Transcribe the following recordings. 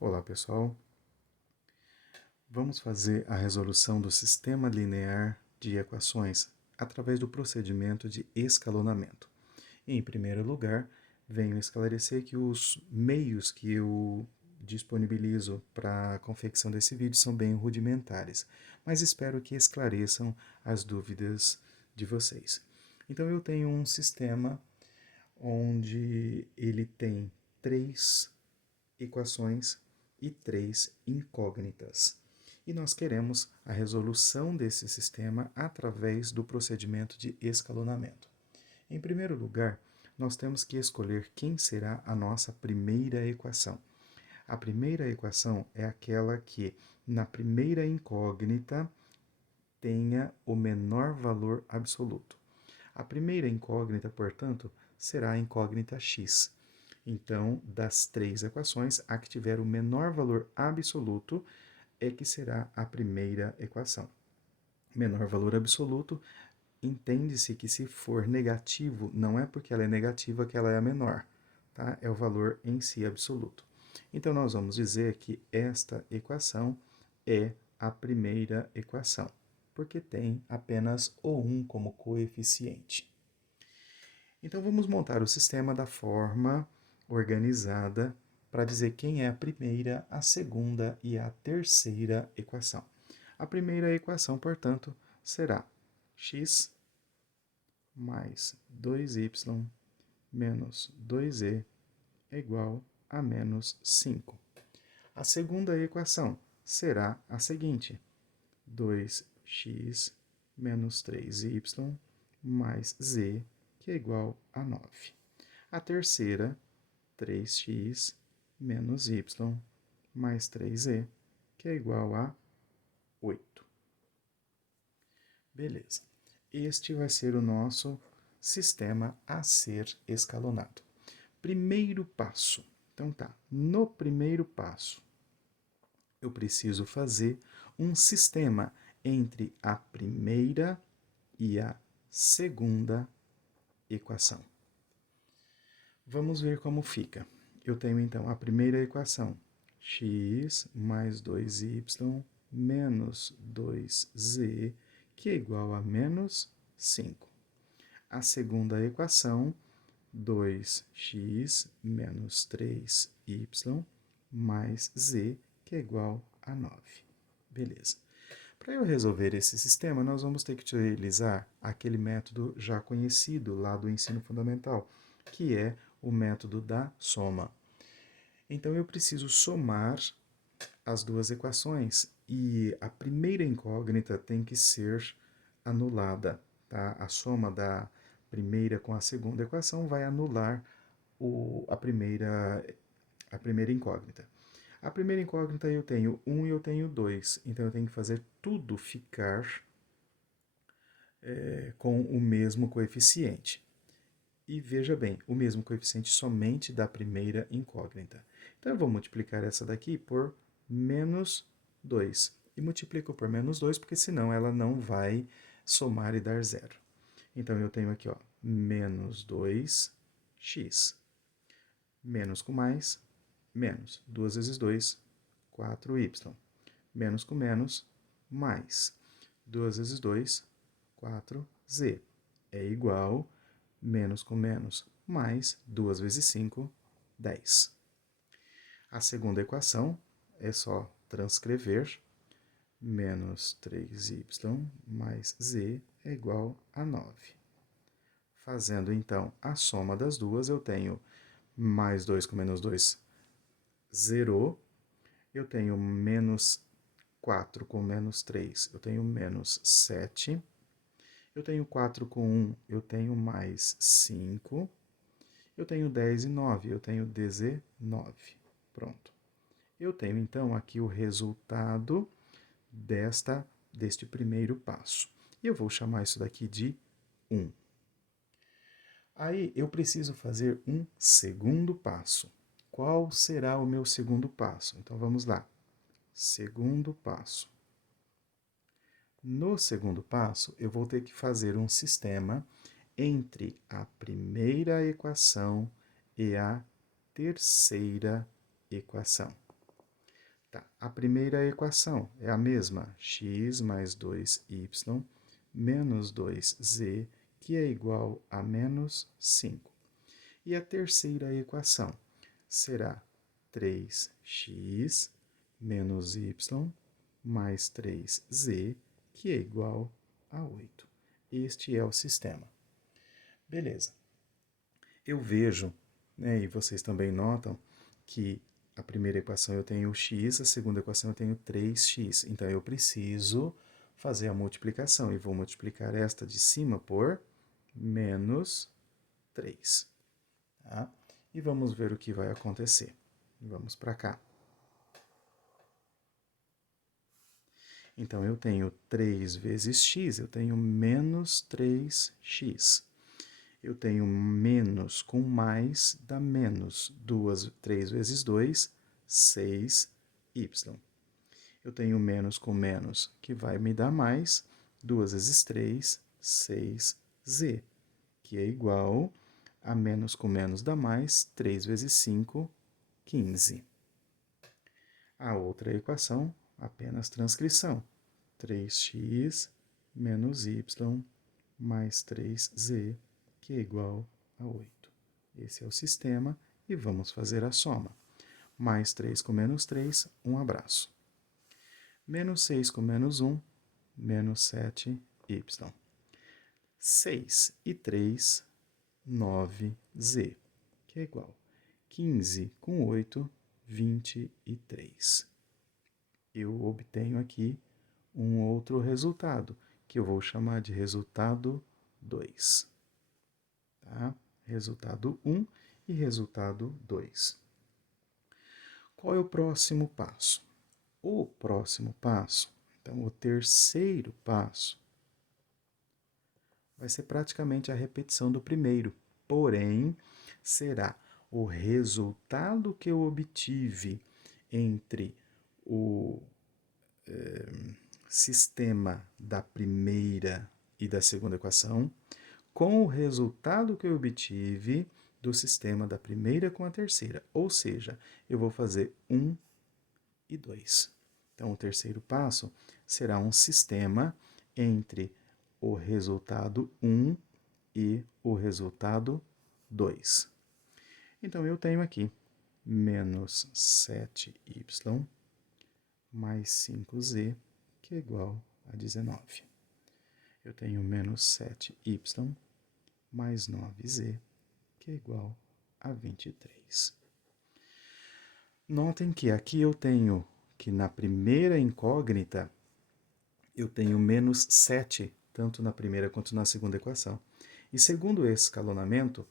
Olá, pessoal. Vamos fazer a resolução do sistema linear de equações através do procedimento de escalonamento. Em primeiro lugar, venho esclarecer que os meios que eu disponibilizo para a confecção desse vídeo são bem rudimentares, mas espero que esclareçam as dúvidas de vocês. Então, eu tenho um sistema onde ele tem três equações e três incógnitas. E nós queremos a resolução desse sistema através do procedimento de escalonamento. Em primeiro lugar, nós temos que escolher quem será a nossa primeira equação. A primeira equação é aquela que, na primeira incógnita, tenha o menor valor absoluto. A primeira incógnita, portanto, será a incógnita x. Então, das três equações, a que tiver o menor valor absoluto é que será a primeira equação. Menor valor absoluto, entende-se que se for negativo, não é porque ela é negativa que ela é a menor, tá? É o valor em si absoluto. Então, nós vamos dizer que esta equação é a primeira equação, porque tem apenas o 1 como coeficiente. Então, vamos montar o sistema da forma organizada para dizer quem é a primeira, a segunda e a terceira equação. A primeira equação, portanto, será x mais 2y menos 2e é igual a menos 5. A segunda equação será a seguinte: 2x menos 3y mais z, que é igual a 9. A terceira, 3x menos y mais 3e, que é igual a 8. Beleza. Este vai ser o nosso sistema a ser escalonado. Primeiro passo. Então tá, no primeiro passo, eu preciso fazer um sistema entre a primeira e a segunda equação. Vamos ver como fica. Eu tenho então a primeira equação, x mais 2y menos 2z, que é igual a menos 5. A segunda equação, 2x menos 3y mais z, que é igual a 9. Beleza. Para eu resolver esse sistema, nós vamos ter que utilizar aquele método já conhecido lá do ensino fundamental, que é o método da soma. Então, eu preciso somar as duas equações e a primeira incógnita tem que ser anulada. Tá? A soma da primeira com a segunda equação vai anular a primeira incógnita. A primeira incógnita eu tenho 1 e eu tenho 2, então eu tenho que fazer tudo ficar com o mesmo coeficiente. E veja bem, o mesmo coeficiente somente da primeira incógnita. Então eu vou multiplicar essa daqui por menos 2. E multiplico por menos 2 porque senão ela não vai somar e dar zero. Então eu tenho aqui, ó, menos 2x. Menos com mais, menos. 2 vezes 2, 4y. Menos com menos, mais. 2 vezes 2, 4z. É igual, menos com menos, mais 2 vezes 5, 10. A segunda equação é só transcrever. Menos 3y mais z é igual a 9. Fazendo, então, a soma das duas, eu tenho mais 2 com menos 2, zerou. Eu tenho menos 4 com menos 3, eu tenho menos 7. Eu tenho 4 com 1, eu tenho mais 5. Eu tenho 10 e 9, eu tenho 19. Pronto. Eu tenho, então, aqui o resultado deste primeiro passo. E eu vou chamar isso daqui de 1. Aí eu preciso fazer um segundo passo. Qual será o meu segundo passo? Então vamos lá. Segundo passo. No segundo passo, eu vou ter que fazer um sistema entre a primeira equação e a terceira equação. Tá. A primeira equação é a mesma, x mais 2y menos 2z, que é igual a menos 5. E a terceira equação será 3x menos y mais 3z, que é igual a 8. Este é o sistema. Beleza. Eu vejo, né, e vocês também notam, que a primeira equação eu tenho x, a segunda equação eu tenho 3x. Então, eu preciso fazer a multiplicação. E vou multiplicar esta de cima por menos 3. Tá? E vamos ver o que vai acontecer. Vamos para cá. Então, eu tenho 3 vezes x, eu tenho menos 3x. Eu tenho menos com mais, dá menos. 3 vezes 2, 6y. Eu tenho menos com menos, que vai me dar mais. 2 vezes 3, 6z, que é igual a menos com menos dá mais. 3 vezes 5, 15. A outra equação, apenas transcrição. 3x menos y mais 3z, que é igual a 8. Esse é o sistema e vamos fazer a soma. Mais 3 com menos 3, um abraço. Menos 6 com menos 1, menos 7y. 6 e 3, 9z, que é igual. 15 com 8, 23. Eu obtenho aqui um outro resultado, que eu vou chamar de resultado 2. Tá? Resultado 1 e resultado 2. Qual é o próximo passo? O próximo passo, então o terceiro passo, vai ser praticamente a repetição do primeiro, porém será o resultado que eu obtive entre o sistema da primeira e da segunda equação com o resultado que eu obtive do sistema da primeira com a terceira. Ou seja, eu vou fazer 1 e 2. Então, o terceiro passo será um sistema entre o resultado 1 e o resultado 2. Então, eu tenho aqui menos 7y mais 5z, que é igual a 19. Eu tenho menos 7y mais 9z, que é igual a 23. Notem que aqui eu tenho que na primeira incógnita eu tenho menos 7, tanto na primeira quanto na segunda equação. E segundo esse escalonamento,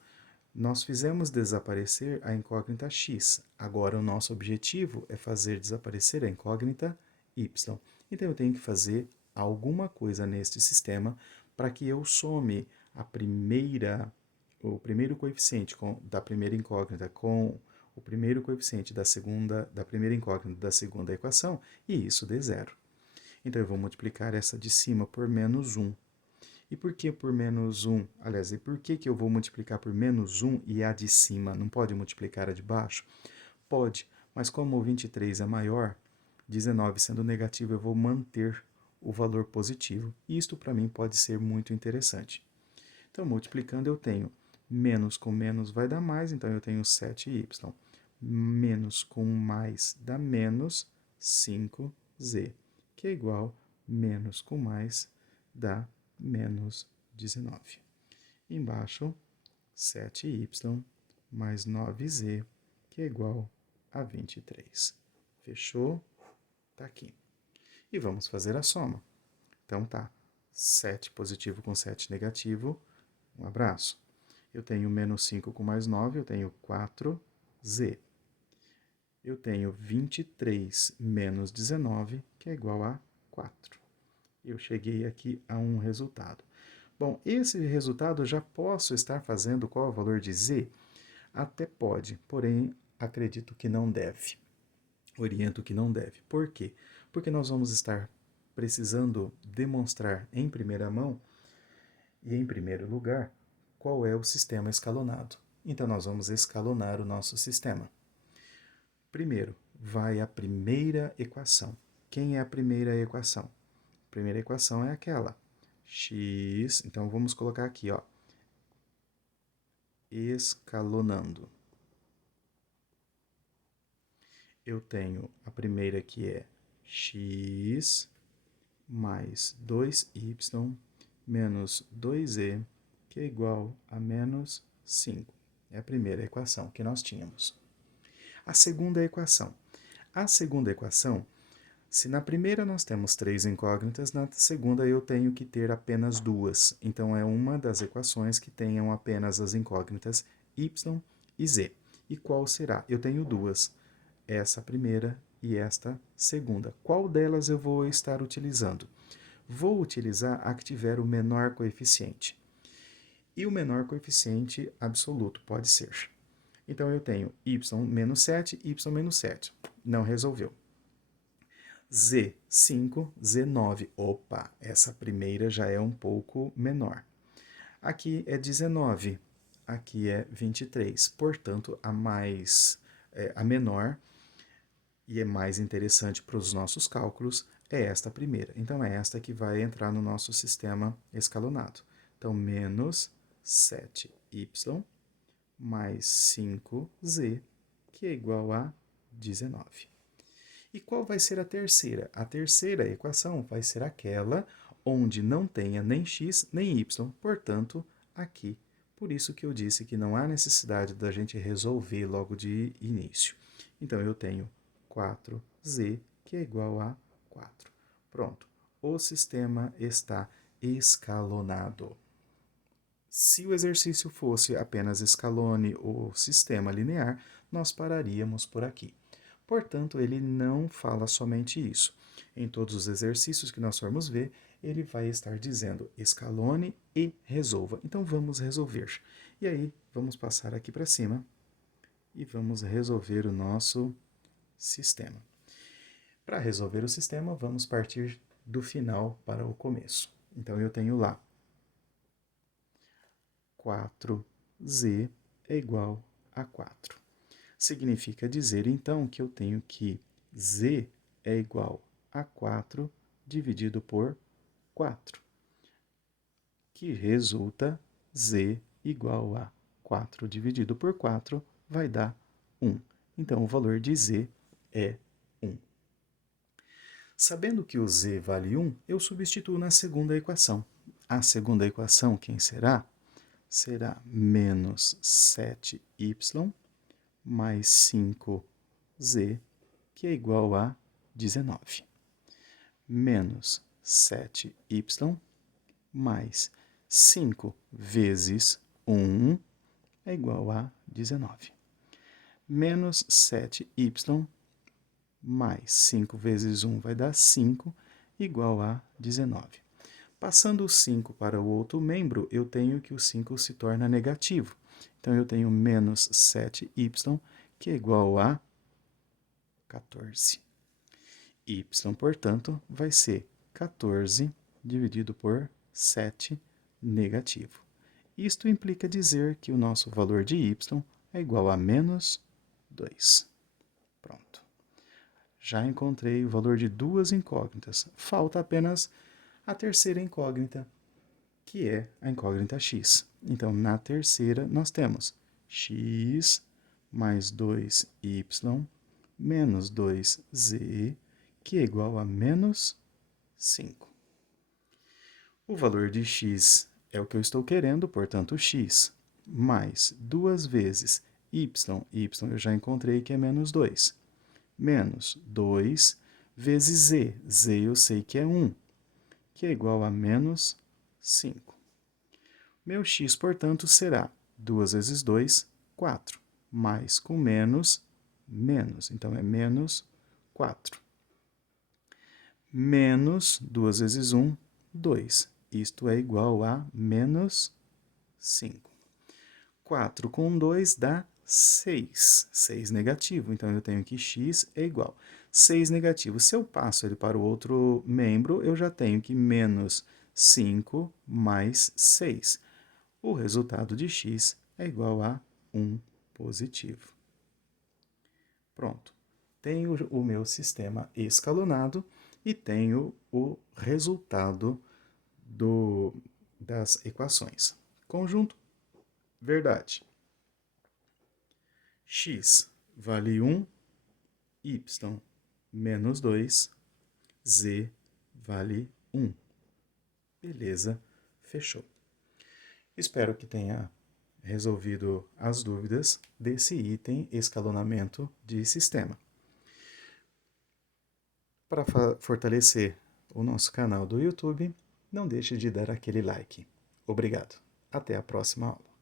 nós fizemos desaparecer a incógnita x. Agora o nosso objetivo é fazer desaparecer a incógnita y. Então eu tenho que fazer alguma coisa neste sistema para que eu some o primeiro coeficiente da primeira incógnita com o primeiro coeficiente da primeira incógnita da segunda equação e isso dê zero. Então eu vou multiplicar essa de cima por menos 1. E por que por menos 1? Aliás, e por que eu vou multiplicar por menos 1 e a de cima não pode multiplicar a de baixo? Pode, mas como o 23 é maior, 19 sendo negativo, eu vou manter o valor positivo. E isto para mim pode ser muito interessante. Então, multiplicando, eu tenho menos com menos vai dar mais, então eu tenho 7y. Menos com mais dá menos 5z, que é igual menos com mais dá menos 19. Embaixo, 7y mais 9z, que é igual a 23. Fechou? Tá aqui. E vamos fazer a soma. Então tá, 7 positivo com 7 negativo, um abraço. Eu tenho menos 5 com mais 9, eu tenho 4z. Eu tenho 23 menos 19, que é igual a 4. Eu cheguei aqui a um resultado. Bom, esse resultado eu já posso estar fazendo qual é o valor de z? Até pode, porém acredito que não deve. Oriento que não deve. Por quê? Porque nós vamos estar precisando demonstrar em primeira mão e em primeiro lugar qual é o sistema escalonado. Então nós vamos escalonar o nosso sistema. Primeiro, vai a primeira equação. Quem é a primeira equação? A primeira equação é aquela. X, então vamos colocar aqui, ó, escalonando. Eu tenho a primeira que é x mais 2y menos 2e, que é igual a menos 5. É a primeira equação que nós tínhamos. A segunda equação. A segunda equação, se na primeira nós temos 3 incógnitas, na segunda eu tenho que ter apenas 2. Então, é uma das equações que tenham apenas as incógnitas y e z. E qual será? Eu tenho duas. Essa primeira e esta segunda. Qual delas eu vou estar utilizando? Vou utilizar a que tiver o menor coeficiente. E o menor coeficiente absoluto pode ser. Então, eu tenho y menos 7, y menos 7. Não resolveu. Z5, Z9. Opa, essa primeira já é um pouco menor. Aqui é 19, aqui é 23. Portanto, a menor e é mais interessante para os nossos cálculos é esta primeira. Então, é esta que vai entrar no nosso sistema escalonado. Então, menos 7y mais 5z, que é igual a 19. E qual vai ser a terceira? A terceira equação vai ser aquela onde não tenha nem x nem y, portanto, aqui. Por isso que eu disse que não há necessidade da gente resolver logo de início. Então, eu tenho 4z, que é igual a 4. Pronto, o sistema está escalonado. Se o exercício fosse apenas escalone ou sistema linear, nós pararíamos por aqui. Portanto, ele não fala somente isso. Em todos os exercícios que nós formos ver, ele vai estar dizendo escalone e resolva. Então, vamos resolver. E aí, vamos passar aqui para cima e vamos resolver o nosso sistema. Para resolver o sistema, vamos partir do final para o começo. Então, eu tenho lá 4z é igual a 4. Significa dizer, então, que eu tenho que z é igual a 4 dividido por 4, que resulta z igual a 4 dividido por 4 vai dar 1. Então, o valor de z é 1. Sabendo que o z vale 1, eu substituo na segunda equação. A segunda equação, quem será? Será menos 7y mais 5z, que é igual a 19. Menos 7y mais 5 vezes 1 é igual a 19. Menos 7y mais 5 vezes 1 vai dar 5, igual a 19. Passando o 5 para o outro membro, eu tenho que o 5 se torna negativo. Então, eu tenho menos 7y, que é igual a 14. Y, portanto, vai ser 14 dividido por 7 negativo. Isto implica dizer que o nosso valor de y é igual a menos 2. Pronto. Já encontrei o valor de duas incógnitas. Falta apenas a terceira incógnita, que é a incógnita x. Então, na terceira, nós temos x mais 2y menos 2z, que é igual a menos 5. O valor de x é o que eu estou querendo, portanto, x mais 2 vezes y eu já encontrei que é menos 2, menos 2 vezes z eu sei que é 1, que é igual a menos 5. Meu x, portanto, será 2 vezes 2, 4, mais com menos, menos, então é menos 4. Menos 2 vezes 1, 2. Isto é igual a menos 5. 4 com 2 dá 6. 6 negativo, então eu tenho que x é igual. 6 negativo, se eu passo ele para o outro membro, eu já tenho que menos 5 mais 6. O resultado de x é igual a 1 positivo. Pronto. tenho o meu sistema escalonado e tenho o resultado das equações. Conjunto, verdade. X vale 1, y menos 2, z vale 1. Beleza, fechou. Espero que tenha resolvido as dúvidas desse item escalonamento de sistema. Para fortalecer o nosso canal do YouTube, não deixe de dar aquele like. Obrigado. Até a próxima aula.